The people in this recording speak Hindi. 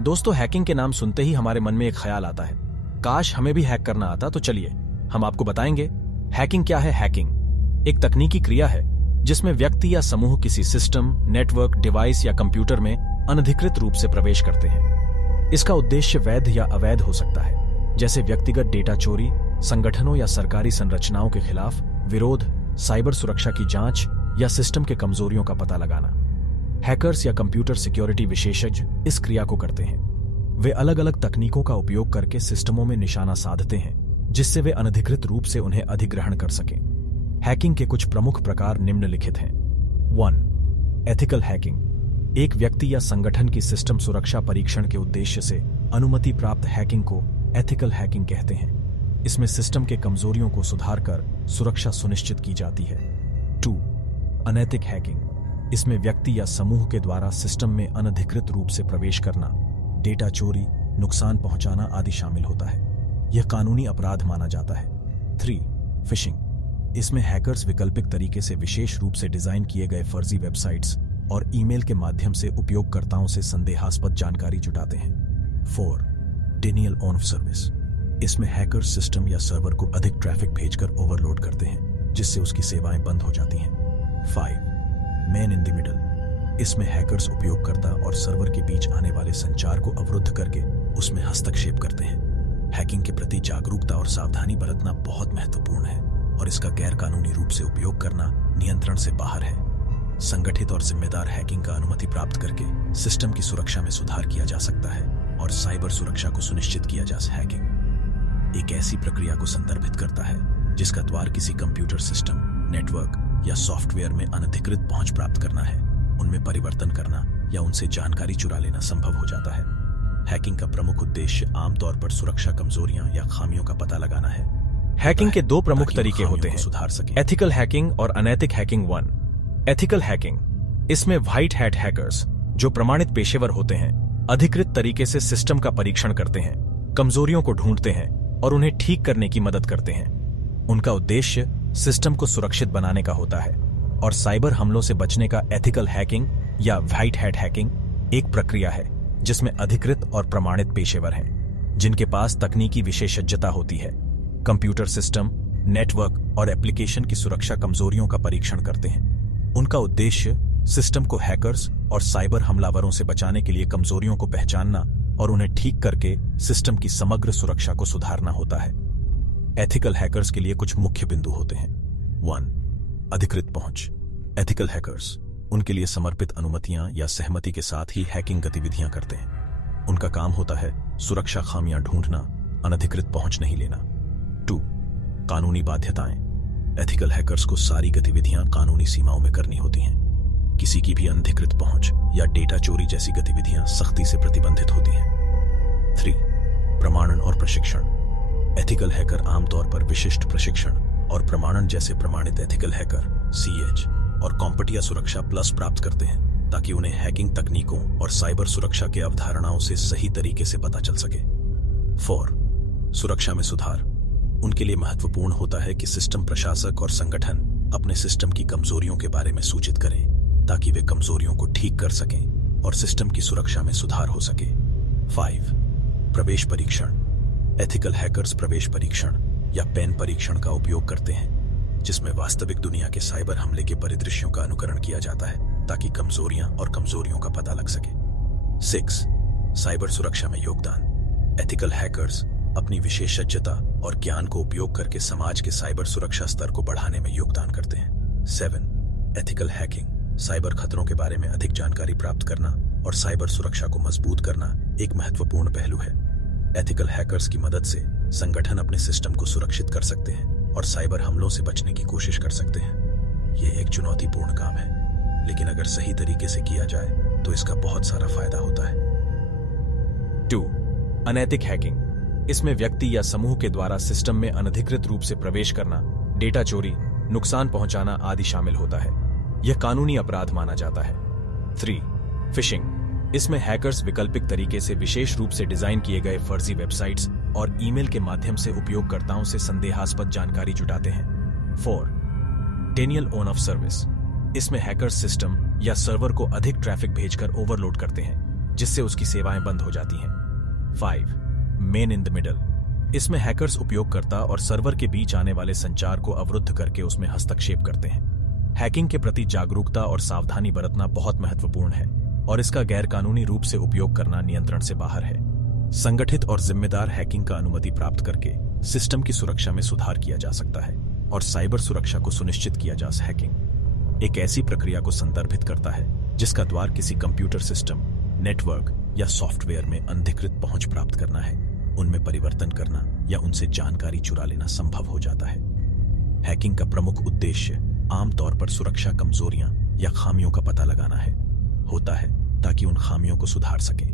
दोस्तों, हैकिंग के नाम सुनते ही हमारे मन में एक ख्याल आता है, काश हमें भी हैक करना आता। तो चलिए हम आपको बताएंगे हैकिंग क्या है। हैकिंग एक तकनीकी क्रिया है जिसमें व्यक्ति या समूह किसी सिस्टम, नेटवर्क, डिवाइस या कंप्यूटर में अनधिकृत रूप से प्रवेश करते हैं। इसका उद्देश्य वैध या अवैध हो सकता है, जैसे व्यक्तिगत डेटा चोरी, संगठनों या सरकारी संरचनाओं के खिलाफ विरोध, साइबर सुरक्षा की जांच या सिस्टम के कमजोरियों का पता लगाना। हैकर्स या कंप्यूटर सिक्योरिटी विशेषज्ञ इस क्रिया को करते हैं। वे अलग अलग तकनीकों का उपयोग करके सिस्टमों में निशाना साधते हैं, जिससे वे अनधिकृत रूप से उन्हें अधिग्रहण कर सकें। हैकिंग के कुछ प्रमुख प्रकार निम्नलिखित हैं। 1. Ethical hacking. एक व्यक्ति या संगठन की सिस्टम सुरक्षा परीक्षण के उद्देश्य से अनुमति प्राप्त हैकिंग को एथिकल हैकिंग कहते हैं। इसमें सिस्टम के कमजोरियों को सुधार कर सुरक्षा सुनिश्चित की जाती है। 2. अनैतिक हैकिंग। इसमें व्यक्ति या समूह के द्वारा सिस्टम में अनधिकृत रूप से प्रवेश करना, डेटा चोरी, नुकसान पहुंचाना आदि शामिल होता है। यह कानूनी अपराध माना जाता है। 3. फिशिंग। इसमें हैकर्स वैकल्पिक तरीके से विशेष रूप से डिजाइन किए गए फर्जी वेबसाइट्स और ईमेल के माध्यम से उपयोगकर्ताओं से संदेहास्पद जानकारी जुटाते हैं। 4. डिनियल ऑफ सर्विस। इसमें हैकर्स सिस्टम या सर्वर को अधिक ट्रैफिक भेजकर ओवरलोड करते हैं, जिससे उसकी सेवाएं बंद हो जाती हैं। 5. Man in the middle. इसमें हैकर्स उपयोगकर्ता और सर्वर के बीच आने वाले संचार को अवरुद्ध करके उसमें हस्तक्षेप करते हैं। हैकिंग के प्रति जागरूकता और सावधानी बरतना बहुत महत्वपूर्ण है और इसका गैर कानूनी रूप से उपयोग करना नियंत्रण से बाहर है। संगठित और जिम्मेदार हैकिंग का अनुमति प्राप्त करके सिस्टम की सुरक्षा में सुधार किया जा सकता है और साइबर सुरक्षा को सुनिश्चित किया जा सकता है। हैकिंग एक ऐसी प्रक्रिया को संदर्भित करता है जिसका द्वार किसी कंप्यूटर सिस्टम, नेटवर्क या सॉफ्टवेयर में अनधिकृत पहुंच प्राप्त करना है, उनमें परिवर्तन करना या उनसे जानकारी चुरा लेना संभव हो जाता है। हैकिंग का प्रमुख उद्देश्य आमतौर पर सुरक्षा कमजोरियां या खामियों का पता लगाना है। हैकिंग के दो प्रमुख तरीके होते हैं, सुधार सके। एथिकल हैकिंग और अनैतिक हैकिंग। 1. Ethical hacking. इसमें व्हाइट हैट हैकर्स, जो प्रमाणित पेशेवर होते हैं, अधिकृत तरीके से सिस्टम का परीक्षण करते हैं, कमजोरियों को ढूंढते हैं और उन्हें ठीक करने की मदद करते हैं। उनका उद्देश्य सिस्टम को सुरक्षित बनाने का होता है। और साइबर हमलों से बचने का एथिकल हैकिंग या व्हाइट हैट हैकिंग एक प्रक्रिया है जिसमें अधिकृत और प्रमाणित पेशेवर हैं, जिनके पास तकनीकी विशेषज्ञता होती है, कंप्यूटर सिस्टम, नेटवर्क और एप्लीकेशन की सुरक्षा कमजोरियों का परीक्षण करते हैं। उनका उद्देश्य सिस्टम को हैकर्स और साइबर हमलावरों से बचाने के लिए कमजोरियों को पहचानना और उन्हें ठीक करके सिस्टम की समग्र सुरक्षा को सुधारना होता है। एथिकल हैकर्स के लिए कुछ मुख्य बिंदु होते हैं। 1. अधिकृत पहुंच। एथिकल हैकर्स उनके लिए समर्पित अनुमतियां या सहमति के साथ ही हैकिंग गतिविधियां करते हैं। उनका काम होता है सुरक्षा खामियां ढूंढना, अनधिकृत पहुंच नहीं लेना। 2. कानूनी बाध्यताएं। एथिकल हैकर्स को सारी गतिविधियां कानूनी सीमाओं में करनी होती हैं। किसी की भी अनधिकृत पहुंच या डेटा चोरी जैसी गतिविधियां सख्ती से प्रतिबंधित होती हैं। 3. प्रमाणन और प्रशिक्षण। एथिकल हैकर आमतौर पर विशिष्ट प्रशिक्षण और प्रमाणन जैसे प्रमाणित एथिकल हैकर CH और कॉम्पटिया सुरक्षा प्लस प्राप्त करते हैं, ताकि उन्हें हैकिंग तकनीकों और साइबर सुरक्षा के अवधारणाओं से सही तरीके से पता चल सके। 4. सुरक्षा में सुधार। उनके लिए महत्वपूर्ण होता है कि सिस्टम प्रशासक और संगठन अपने सिस्टम की कमजोरियों के बारे में सूचित करें, ताकि वे कमजोरियों को ठीक कर सकें और सिस्टम की सुरक्षा में सुधार हो सके। 5. प्रवेश परीक्षण। एथिकल हैकर्स प्रवेश परीक्षण या पेन परीक्षण का उपयोग करते हैं, जिसमें वास्तविक दुनिया के साइबर हमले के परिदृश्यों का अनुकरण किया जाता है, ताकि कमजोरियां और कमजोरियों का पता लग सके। 6. साइबर सुरक्षा में योगदान। एथिकल हैकर्स अपनी विशेषज्ञता और ज्ञान को उपयोग करके समाज के साइबर सुरक्षा स्तर को बढ़ाने में योगदान करते हैं। 7. Ethical hacking. साइबर खतरों के बारे में अधिक जानकारी प्राप्त करना और साइबर सुरक्षा को मजबूत करना एक महत्वपूर्ण पहलू है। एथिकल हैकर्स की मदद से संगठन अपने सिस्टम को सुरक्षित कर सकते हैं और साइबर हमलों से बचने की कोशिश कर सकते हैं। यह एक चुनौतीपूर्ण काम है, लेकिन अगर सही तरीके से किया जाए तो इसका बहुत सारा फायदा होता है। 2. अनैतिक हैकिंग। इसमें व्यक्ति या समूह के द्वारा सिस्टम में अनधिकृत रूप से प्रवेश करना, डेटा चोरी, नुकसान पहुंचाना आदि शामिल होता है। यह कानूनी अपराध माना जाता है। 3. फिशिंग। इसमें हैकर्स वैकल्पिक तरीके से विशेष रूप से डिजाइन किए गए फर्जी वेबसाइट्स और ईमेल के माध्यम से उपयोगकर्ताओं से संदेहास्पद जानकारी जुटाते हैं। 4. डिनियल ऑफ सर्विस। इसमें हैकर्स सिस्टम या सर्वर को अधिक ट्रैफिक भेजकर ओवरलोड करते हैं, जिससे उसकी सेवाएं बंद हो जाती हैं। 5. Main in the middle. इसमें हैकर्स उपयोगकर्ता और सर्वर के बीच आने वाले संचार को अवरुद्ध करके उसमें हस्तक्षेप करते हैं। हैकिंग के प्रति जागरूकता और सावधानी बरतना बहुत महत्वपूर्ण है और इसका गैरकानूनी रूप से उपयोग करना नियंत्रण से बाहर है। संगठित और जिम्मेदार हैकिंग का अनुमति प्राप्त करके सिस्टम की सुरक्षा में सुधार किया जा सकता है और साइबर सुरक्षा को सुनिश्चित किया जा सकता है। हैकिंग एक ऐसी प्रक्रिया को संदर्भित करता है जिसका द्वार किसी कंप्यूटर सिस्टम, नेटवर्क या सॉफ्टवेयर में अनधिकृत पहुंच प्राप्त करना है, उनमें परिवर्तन करना या उनसे जानकारी चुरा लेना संभव हो जाता है। हैकिंग का प्रमुख उद्देश्य आमतौर पर सुरक्षा कमजोरियां या खामियों का पता लगाना होता है ताकि उन खामियों को सुधार सके।